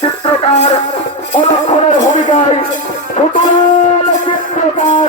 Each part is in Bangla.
চিত্রকার অলক্ষণের ভূমিকায় সুতরাং চিত্রকার।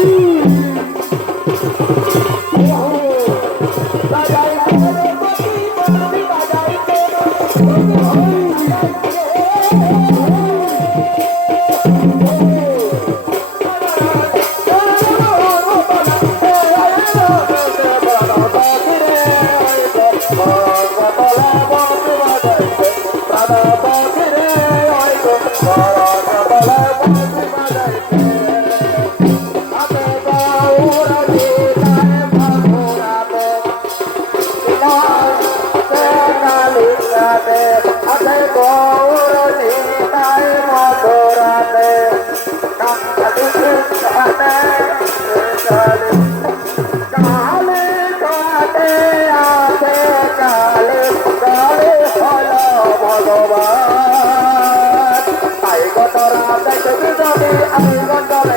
Oh, ভগবান। আই গত রাত আমি গত